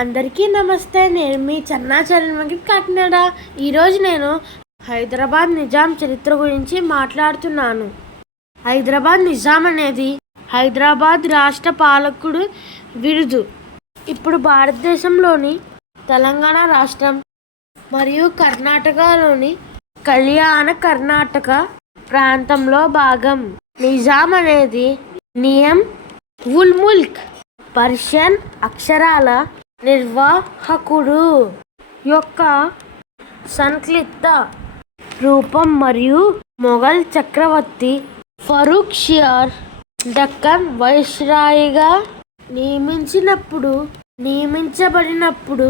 అందరికీ నమస్తే. నేను మీ చరణ్ వెంకట్ కాకినాడ. ఈరోజు నేను హైదరాబాద్ నిజాం చరిత్ర గురించి మాట్లాడుతున్నాను. హైదరాబాద్ నిజాం అనేది హైదరాబాద్ రాష్ట్ర పాలకుడు బిరుదు. ఇప్పుడు భారతదేశంలోని తెలంగాణ రాష్ట్రం మరియు కర్ణాటకలోని కర్ణాటక ప్రాంతంలో భాగం. నిజాం అనేది నియం ఉల్ ముల్క్ పర్షియన్ అక్షరాల నిర్వాహకుడు యొక్క సంక్లిష్ట రూపం మరియు మొఘల్ చక్రవర్తి ఫరూక్ షియర్ దక్కన్ వైస్రాయ్గా నియమించబడినప్పుడు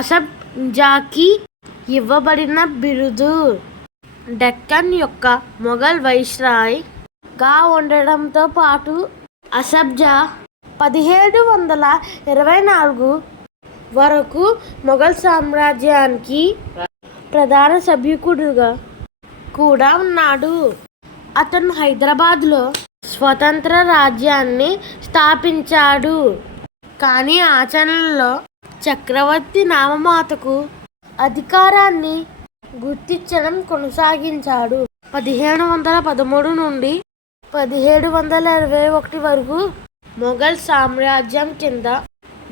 అసఫ్ జాకి ఇవ్వబడిన బిరుదు. డెక్కన్ యొక్క మొఘల్ వైస్రాయ్గా ఉండడంతో పాటు అసఫ్ జా 1724 వరకు మొఘల్ సామ్రాజ్యానికి ప్రధాన సభ్యుడిగా కూడా ఉన్నాడు. అతను హైదరాబాద్లో స్వతంత్ర రాజ్యాన్ని స్థాపించాడు, కానీ ఆచరణలో చక్రవర్తి నామమాత్రకు అధికారాన్ని గుర్తించడం కొనసాగించాడు. 1713 నుండి 1721 వరకు మొఘల్ సామ్రాజ్యం కింద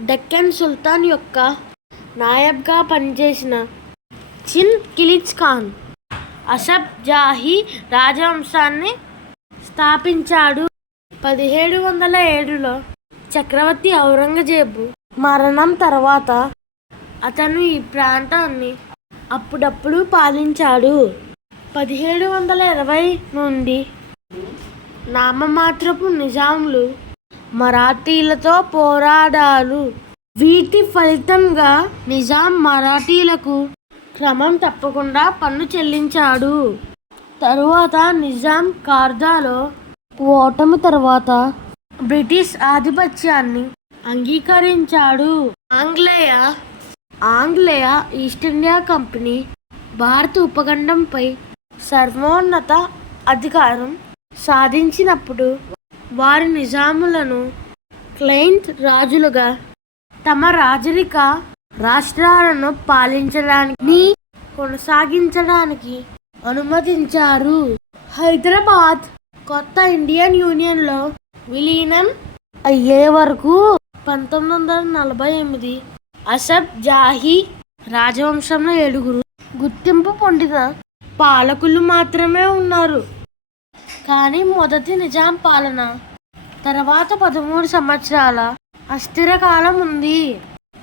డెక్కన్ సుల్తాన్ యొక్క నాయబ్గా పనిచేసిన చిన్ కిలిచ్ ఖాన్ అసఫ్ జాహీ రాజవంశాన్ని స్థాపించాడు. 1707లో చక్రవర్తి ఔరంగజేబు మరణం తర్వాత అతను ఈ ప్రాంతాన్ని అప్పుడప్పుడు పాలించాడు. 1720 నుండి నామమాత్రపు నిజాంలు మరాఠీలతో పోరాడారు. వీటి ఫలితంగా నిజాం మరాఠీలకు క్రమం తప్పకుండా పన్ను చెల్లించాడు. తరువాత నిజాం ఖార్దాలో ఓటమి తర్వాత బ్రిటిష్ ఆధిపత్యాన్ని అంగీకరించాడు. ఆంగ్లేయ ఈస్ట్ ఇండియా కంపెనీ భారత ఉపఖండంపై సర్వోన్నత అధికారం సాధించినప్పుడు వారి నిజాములను క్లయింట్ రాజులుగా తమ రాజరిక రాష్ట్రాలను పాలించడానికి కొనసాగించడానికి అనుమతించారు. హైదరాబాద్ కొత్త ఇండియన్ యూనియన్లో విలీనం అయ్యే వరకు 1948 అసఫ్ జాహీ రాజవంశంలో 7 గుర్తింపు పొందిన పాలకులు మాత్రమే ఉన్నారు. కానీ మొదటి నిజాం పాలన తర్వాత 13 సంవత్సరాల అస్థిర కాలం ఉంది.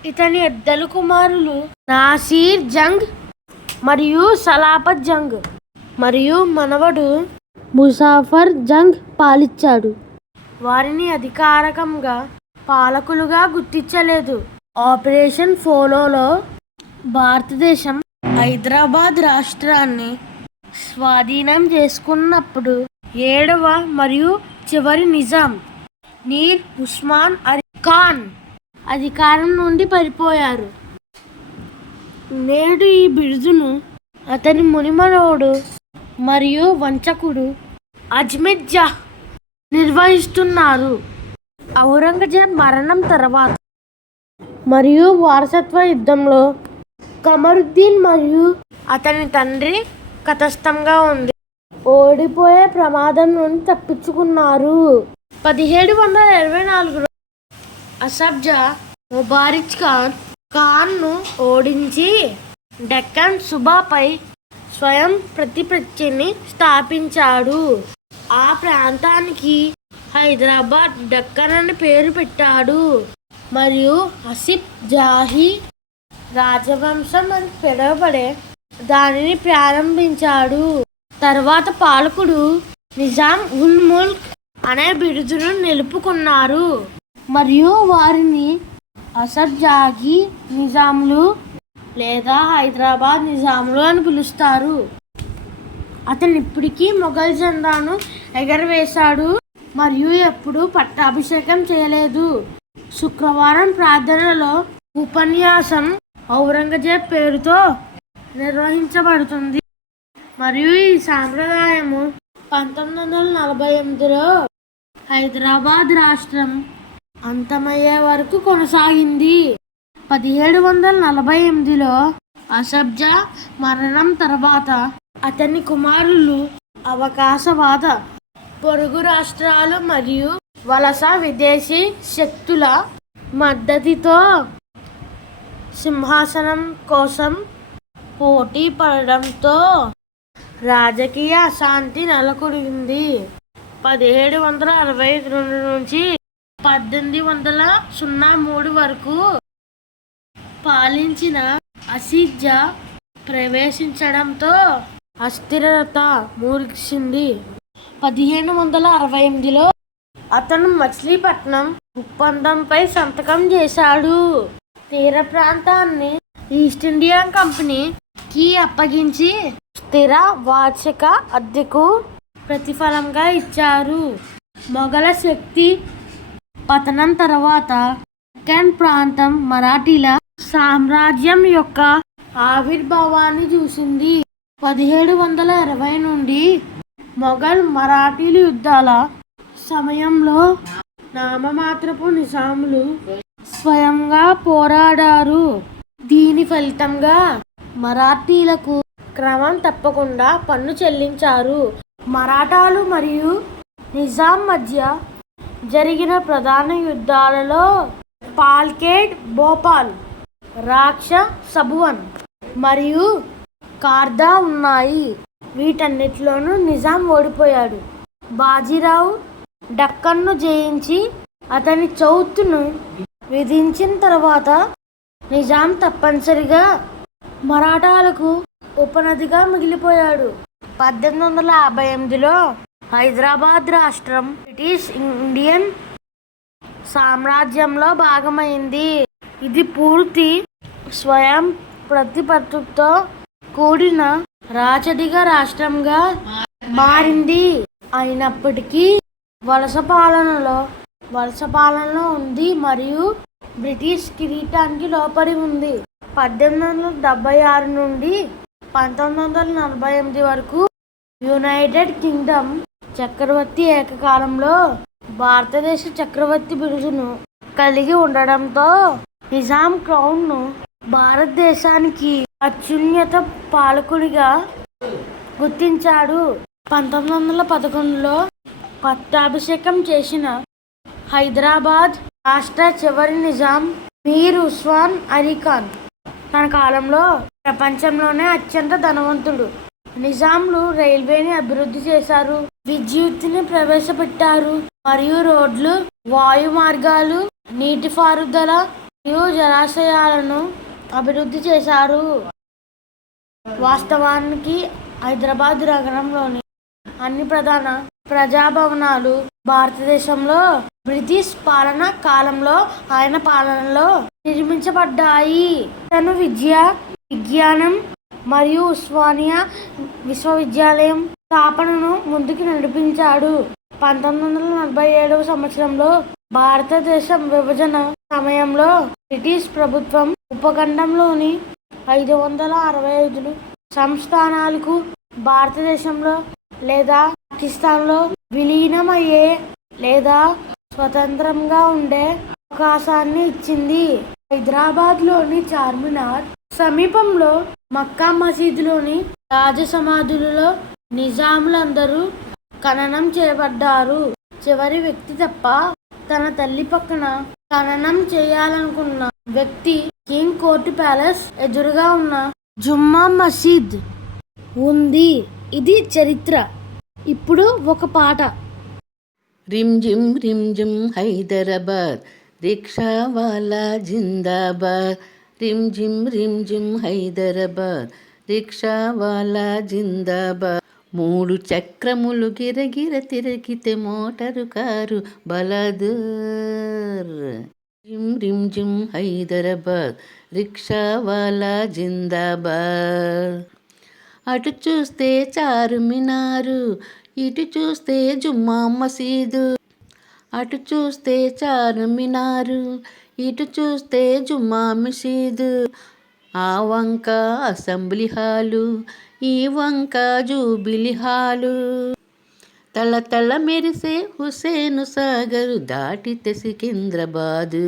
ఇతని ఇద్దరు కుమారులు నాసిర్ జంగ్ మరియు సలాబత్ జంగ్ మరియు మనవడు ముజాఫర్ జంగ్ పాలించాడు. వారిని అధికారికంగా పాలకులుగా గుర్తించలేదు. ఆపరేషన్ పోలోలో భారతదేశం హైదరాబాద్ రాష్ట్రాన్ని స్వాధీనం చేసుకున్నప్పుడు 7వ మరియు చివరి నిజాం మీర్ ఉస్మాన్ అలీ ఖాన్ అధికారం నుండి పారిపోయారు. నేడు ఈ బిరుదును అతని మునిమనవడు మరియు వంచకుడు అజ్మత్ జా నిర్వహిస్తున్నారు. ఔరంగజేబ్ మరణం తర్వాత మరియు వారసత్వ యుద్ధంలో కమరుద్దీన్ మరియు అతని తండ్రి తటస్థంగా ఉంది. ఓడిపోయే ప్రమాదం నుండి తప్పించుకున్నారు. 1724లో అసఫ్ జా ముబారిక్ ఖాన్ను ఓడించి డెక్కన్ సుబాపై స్వయం ప్రతిపత్తిని స్థాపించాడు. ఆ ప్రాంతానికి హైదరాబాద్ డెక్కన్ అని పేరు పెట్టాడు మరియు అసఫ్ జాహీ రాజవంశం అని పిలువబడే దానిని ప్రారంభించాడు. తర్వాత పాలకుడు నిజాం ఉల్ ముల్క్ అనే బిరుదును నిలుపుకున్నారు మరియు వారిని అసఫ్ జాహీ నిజాంలు లేదా హైదరాబాద్ నిజాంలు అని పిలుస్తారు. అతను ఇప్పటికీ మొఘల్ జెండాను ఎగరవేశాడు మరియు ఎప్పుడూ పట్టాభిషేకం చేయలేదు. శుక్రవారం ప్రార్థనలో ఉపన్యాసం ఔరంగజేబ్ పేరుతో నిర్వహించబడుతుంది మరియు ఈ సాంప్రదాయము 1948లో హైదరాబాద్ రాష్ట్రం అంతమయ్యే వరకు కొనసాగింది. 1748లో అసఫ్జా మరణం తర్వాత అతని కుమారులు అవకాశవాద పొరుగు రాష్ట్రాలు మరియు వలస విదేశీ శక్తుల మద్దతుతో సింహాసనం కోసం పోటీ పడడంతో రాజకీయ అశాంతి నెలకొంది. 1762 నుంచి 1803 వరకు పాలించిన అసఫ్జా ప్రవేశించడంతో అస్థిరత ముగిసింది. 1868లో అతను మచిలీపట్నం ఒప్పందంపై సంతకం చేశాడు. తీర ప్రాంతాన్ని ఈస్ట్ ఇండియా కంపెనీకి అప్పగించి స్థిర వార్షిక అద్దెకు ప్రతిఫలంగా ఇచ్చారు. మొఘల శక్తి పతనం తర్వాత దక్కన్ ప్రాంతం మరాఠీల సామ్రాజ్యం యొక్క ఆవిర్భావాన్ని చూసింది. 1720 నుండి మొఘల్ మరాఠీల యుద్ధాల సమయంలో నామమాత్రపు నిజాములు స్వయంగా పోరాడారు. దీని ఫలితంగా మరాఠీలకు క్రమం తప్పకుండా పన్ను చెల్లించారు. మరాఠాలు మరియు నిజాం మధ్య జరిగిన ప్రధాన యుద్ధాలలో పాల్కేడ్, భోపాల్, రాక్ష సబువన్ మరియు కార్దా ఉన్నాయి. వీటన్నిటిలోనూ నిజాం ఓడిపోయాడు. బాజీరావు దక్కన్ను జయించి అతని చౌతును విధించిన తర్వాత నిజాం తప్పనిసరిగా మరాఠాలకు ఉపనదిగా మిగిలిపోయాడు. 1858లో హైదరాబాద్ రాష్ట్రం బ్రిటిష్ ఇండియన్ సామ్రాజ్యంలో భాగమైంది. ఇది పూర్తి స్వయం ప్రతిపత్తితో కూడిన రాచరిక రాష్ట్రంగా మారింది. అయినప్పటికీ వలస పాలనలో ఉంది మరియు బ్రిటిష్ కిరీటానికి లోబడి ఉంది. 1876 నుండి 1948 వరకు యునైటెడ్ కింగ్డమ్ చక్రవర్తి ఏకకాలంలో భారతదేశ చక్రవర్తి బిరుదును కలిగి ఉండడంతో నిజాం క్రౌన్ను భారతదేశానికి అత్యున్నత పాలకుడిగా గుర్తించాడు. 1911లో పట్టాభిషేకం చేసిన హైదరాబాద్ రాష్ట్ర చివరి నిజాం మీర్ ఉస్మాన్ అలీ ఖాన్ తన కాలంలో ప్రపంచంలోనే అత్యంత ధనవంతుడు. నిజాంలు రైల్వేని అభివృద్ధి చేశారు, విద్యుత్తుని ప్రవేశపెట్టారు మరియు రోడ్లు, వాయు మార్గాలు, నీటిపారుదల మరియు జలాశయాలను అభివృద్ధి చేశారు. వాస్తవానికి హైదరాబాద్ నగరంలోని అన్ని ప్రధాన ప్రజాభవనాలు భారతదేశంలో బ్రిటిష్ పాలన కాలంలో ఆయన పాలనలో నిర్మించబడ్డాయి. తను విజ్ఞానం మరియు ఉస్మానియా విశ్వవిద్యాలయం స్థాపనను ముందుకు నడిపించాడు. 1947వ సంవత్సరంలో భారతదేశ విభజన సమయంలో బ్రిటిష్ ప్రభుత్వం ఉపఖండంలోని 565 సంస్థానాలకు భారతదేశంలో లేదా పాకిస్తాన్లో విలీనమయ్యే లేదా స్వతంత్రంగా ఉండే అవకాశాన్ని ఇచ్చింది. హైదరాబాద్లోని చార్మినార్ సమీపంలో మక్కా మసీదులోని రాజసమాధులలో నిజాములందరూ ఖననం చేయబడ్డారు. చివరి వ్యక్తి తప్ప తన తల్లి పక్కన ఖననం చేయాలనుకున్న వ్యక్తి కింగ్ కోర్టు ప్యాలెస్ ఎదురుగా ఉన్న జుమ్మా మసీద్ ఉంది. ఇది చరిత్ర. ఇప్పుడు ఒక పాట. రిమ్ జిమ్ హైదరాబాద్ రిక్షావాలా జిందాబాద్. రిమ్ జిమ్ హైదరాబాద్ రిక్షావాలా జిందాబాద్. 3 చక్రములు గిరగిర తిరిగితే మోటారు కారు బలదూర్. జిమ్ హైదరాబాద్ రిక్షావాలా జిందాబాద్. అటు చూస్తే చార్మినారు, ఇటు చూస్తే జుమ్మా మసీదు. అటు చూస్తే చార్మినారు, ఇటు చూస్తే జుమ్మా మసీదు. ఆ వంక అసెంబ్లీ హాలు, ఈ వంక జూబిలీ హాలు. తల మెరిసే హుసేను సాగరు దాటితే సికింద్రాబాదు.